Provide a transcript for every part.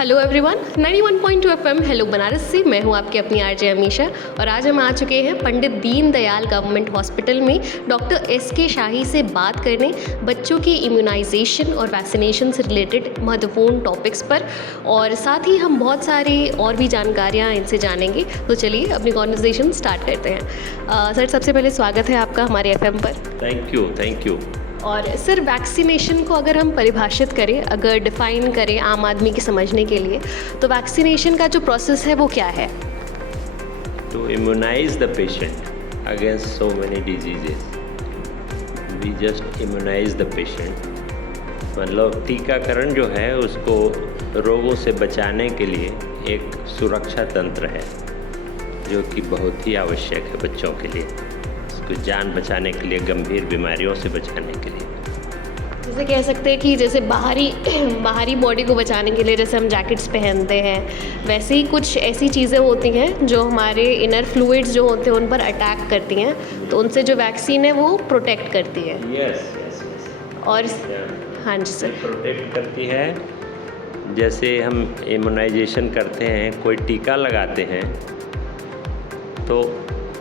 Hello everyone, 91.2 FM hello Banaras से मैं हूं आपकी अपनी आरजे अमीशा और आज हम आ चुके हैं पंडित दीनदयाल गवर्नमेंट हॉस्पिटल में डॉक्टर एस.के. शाही से बात करने बच्चों की इम्यूनाइजेशन और वैक्सीनेशन से रिलेटेड महत्वपूर्ण टॉपिक्स पर, और साथ ही हम बहुत सारी और भी जानकारियां इनसे जानेंगे। तो चलिए अपनी कॉन्वर्सेशन स्टार्ट करते हैं। सर, सबसे पहले स्वागत है आपका हमारे एफएम पर। Thank you. और सर, वैक्सीनेशन को अगर हम परिभाषित करें, अगर डिफ़ाइन करें आम आदमी के समझने के लिए, तो वैक्सीनेशन का जो प्रोसेस है वो क्या है? To immunise the patient against so many diseases, we just immunise the patient. मतलब टीकाकरण जो है उसको रोगों से बचाने के लिए एक सुरक्षा तंत्र है जो कि बहुत ही आवश्यक है बच्चों के लिए, उसको जान बचाने के लिए, गंभीर बीमारियों से बचाने के लिए। जैसे कह सकते हैं कि जैसे बाहरी बॉडी को बचाने के लिए जैसे हम जैकेट्स पहनते हैं, वैसे ही कुछ ऐसी चीज़ें होती हैं जो हमारे इनर फ्लूइड्स जो होते हैं उन पर अटैक करती हैं, तो उनसे जो वैक्सीन है वो प्रोटेक्ट करती है। यस। और हाँ जी सर, प्रोटेक्ट करती है। जैसे हम इम्यूनाइजेशन करते हैं, कोई टीका लगाते हैं, तो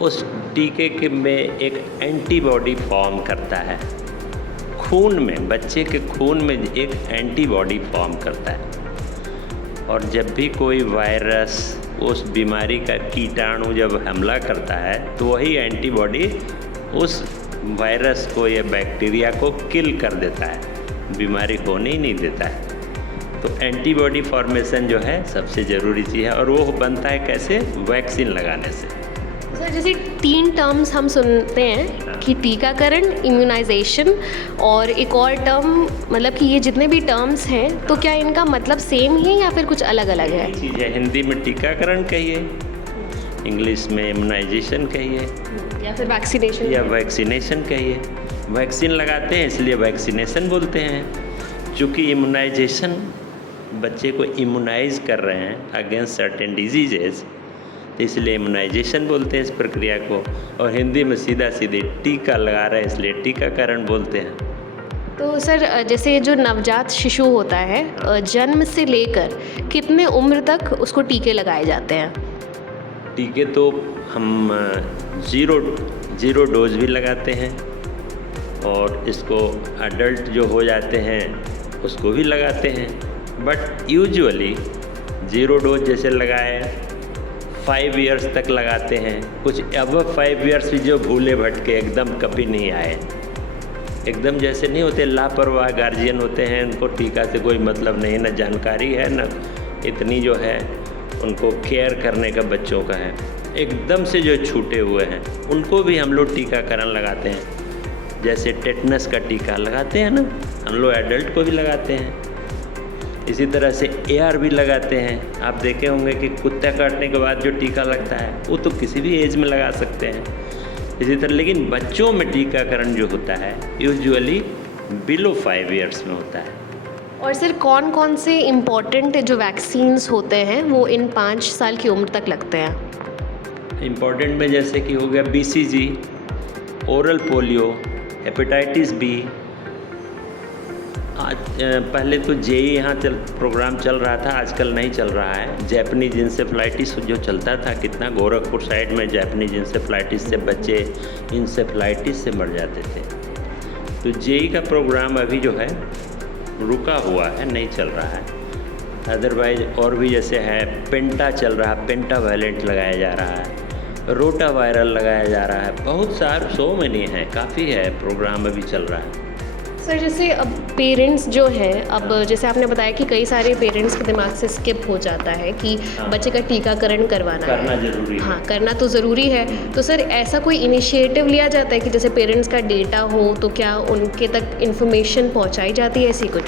उस टीके के में एक एंटीबॉडी फॉर्म करता है खून में, बच्चे के खून में एक एंटीबॉडी फॉर्म करता है। और जब भी कोई वायरस, उस बीमारी का कीटाणु जब हमला करता है तो वही एंटीबॉडी उस वायरस को या बैक्टीरिया को किल कर देता है, बीमारी होने ही नहीं देता है। तो एंटीबॉडी फॉर्मेशन जो है सबसे ज़रूरी चीज़ है, और वो बनता है कैसे? वैक्सीन लगाने से। सर, जैसे 3 टर्म्स हम सुनते हैं कि टीकाकरण, इम्यूनाइजेशन और एक और टर्म, मतलब कि ये जितने भी टर्म्स हैं तो क्या इनका मतलब सेम ही है या फिर कुछ अलग अलग है? चीज़ है, हिंदी में टीकाकरण कहिए, इंग्लिश में इम्यूनाइजेशन कहिए, या फिर वैक्सीनेशन, या वैक्सीनेशन कहिए। वैक्सीन लगाते हैं इसलिए वैक्सीनेशन बोलते हैं। चूँकि इम्यूनाइजेशन बच्चे को इम्यूनाइज कर रहे हैं अगेंस्ट सर्टेन डिजीजेज, इसलिए इम्यूनाइजेशन बोलते हैं इस प्रक्रिया को। और हिंदी में सीधा सीधे टीका लगा रहे हैं इसलिए टीकाकरण बोलते हैं। तो सर, जैसे जो नवजात शिशु होता है, जन्म से लेकर कितने उम्र तक उसको टीके लगाए जाते हैं? टीके तो हम जीरो डोज भी लगाते हैं, और इसको अडल्ट जो हो जाते हैं उसको भी लगाते हैं। बट यूजुअली जीरो डोज जैसे लगाए 5 इयर्स तक लगाते हैं। कुछ अब 5 इयर्स भी जो भूले भटके एकदम कभी नहीं आए, एकदम जैसे नहीं होते, लापरवाह गार्जियन होते हैं, उनको टीका से कोई मतलब नहीं, ना जानकारी है, ना इतनी जो है उनको केयर करने का बच्चों का है। एकदम से जो छूटे हुए हैं उनको भी हम लोग टीकाकरण लगाते हैं। जैसे टेटनस का टीका लगाते हैं ना, हम लोग एडल्ट को भी लगाते हैं। इसी तरह से AR भी लगाते हैं। आप देखे होंगे कि कुत्ता काटने के बाद जो टीका लगता है वो तो किसी भी एज में लगा सकते हैं। इसी तरह लेकिन बच्चों में टीकाकरण जो होता है यूजुअली बिलो 5 इयर्स में होता है। और सर, कौन कौन से इम्पॉर्टेंट जो वैक्सीन्स होते हैं वो इन 5 साल की उम्र तक लगते हैं? इम्पॉर्टेंट में जैसे कि हो गया BCG, oral polio, hepatitis B। आज पहले तो JE यहाँ प्रोग्राम चल रहा था, आजकल नहीं चल रहा है। जैपनीज इंसेफ्लाइटिस जो चलता था, कितना गोरखपुर साइड में जैपनीज इंसेफ्लाइटिस से बच्चे इंसेफ्लाइटिस से मर जाते थे। तो JE का प्रोग्राम अभी जो है रुका हुआ है, नहीं चल रहा है। अदरवाइज और भी जैसे है, पेंटा चल रहा है, पेंटावैलेंट लगाया जा रहा है, रोटा वायरल लगाया जा रहा है, बहुत सारे सो मैनी हैं, काफ़ी है प्रोग्राम अभी चल रहा है। सर, जैसे अब पेरेंट्स जो है, अब जैसे आपने बताया कि कई सारे पेरेंट्स के दिमाग से स्किप हो जाता है कि बच्चे का टीकाकरण करना जरूरी है। हाँ, करना तो ज़रूरी है। तो सर, ऐसा कोई इनिशिएटिव लिया जाता है कि जैसे पेरेंट्स का डेटा हो तो क्या उनके तक इन्फॉर्मेशन पहुंचाई जाती है, ऐसी कुछ?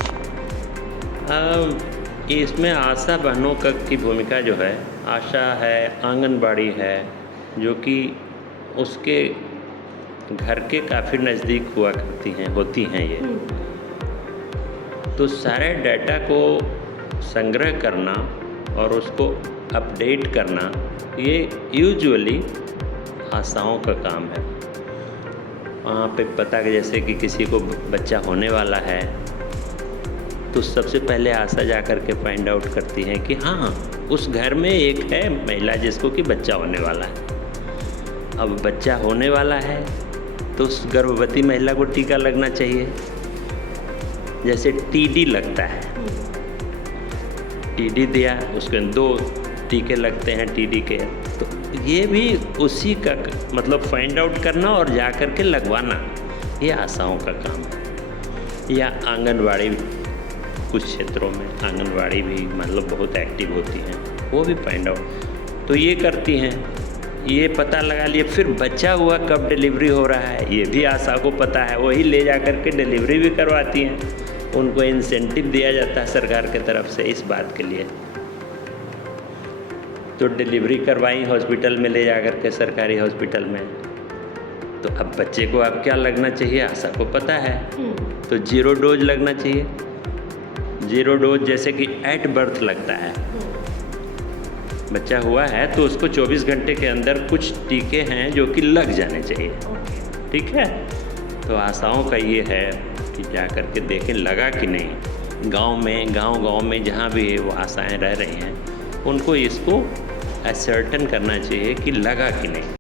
इसमें आशा बहनों की भूमिका जो है, आशा है, आंगनबाड़ी है, जो कि उसके घर के काफ़ी नज़दीक होती हैं ये। तो सारे डाटा को संग्रह करना और उसको अपडेट करना, ये यूजुअली आशाओं का काम है। वहाँ पे पता कि जैसे कि किसी को बच्चा होने वाला है तो सबसे पहले आशा जा कर के फाइंड आउट करती हैं कि हाँ, उस घर में एक है महिला जिसको कि बच्चा होने वाला है। अब बच्चा होने वाला है तो उस गर्भवती महिला को टीका लगना चाहिए। जैसे टीडी लगता है, टीडी दिया, उसके 2 टीके लगते हैं टीडी के। तो ये भी उसी का मतलब फाइंड आउट करना और जा कर के लगवाना, ये आशाओं का काम है। या आंगनवाड़ी, कुछ क्षेत्रों में आंगनवाड़ी भी मतलब बहुत एक्टिव होती हैं, वो भी फाइंड आउट तो ये करती हैं, ये पता लगा लिए। फिर बच्चा हुआ कब डिलीवरी हो रहा है ये भी आशा को पता है, वही ले जा कर के डिलीवरी भी करवाती हैं। उनको इंसेंटिव दिया जाता है सरकार की तरफ से इस बात के लिए। तो डिलीवरी करवाई हॉस्पिटल में ले जा कर के, सरकारी हॉस्पिटल में। तो अब बच्चे को अब क्या लगना चाहिए, आशा को पता है, तो 0 डोज लगना चाहिए। 0 डोज जैसे कि एट बर्थ लगता है। बच्चा हुआ है तो उसको 24 घंटे के अंदर कुछ टीके हैं जो कि लग जाने चाहिए। ठीक है, तो आशाओं का ये है कि जा कर के देखें लगा कि नहीं। गांव में जहाँ भी वो आशाएं रह रही हैं उनको इसको असर्टन करना चाहिए कि लगा कि नहीं।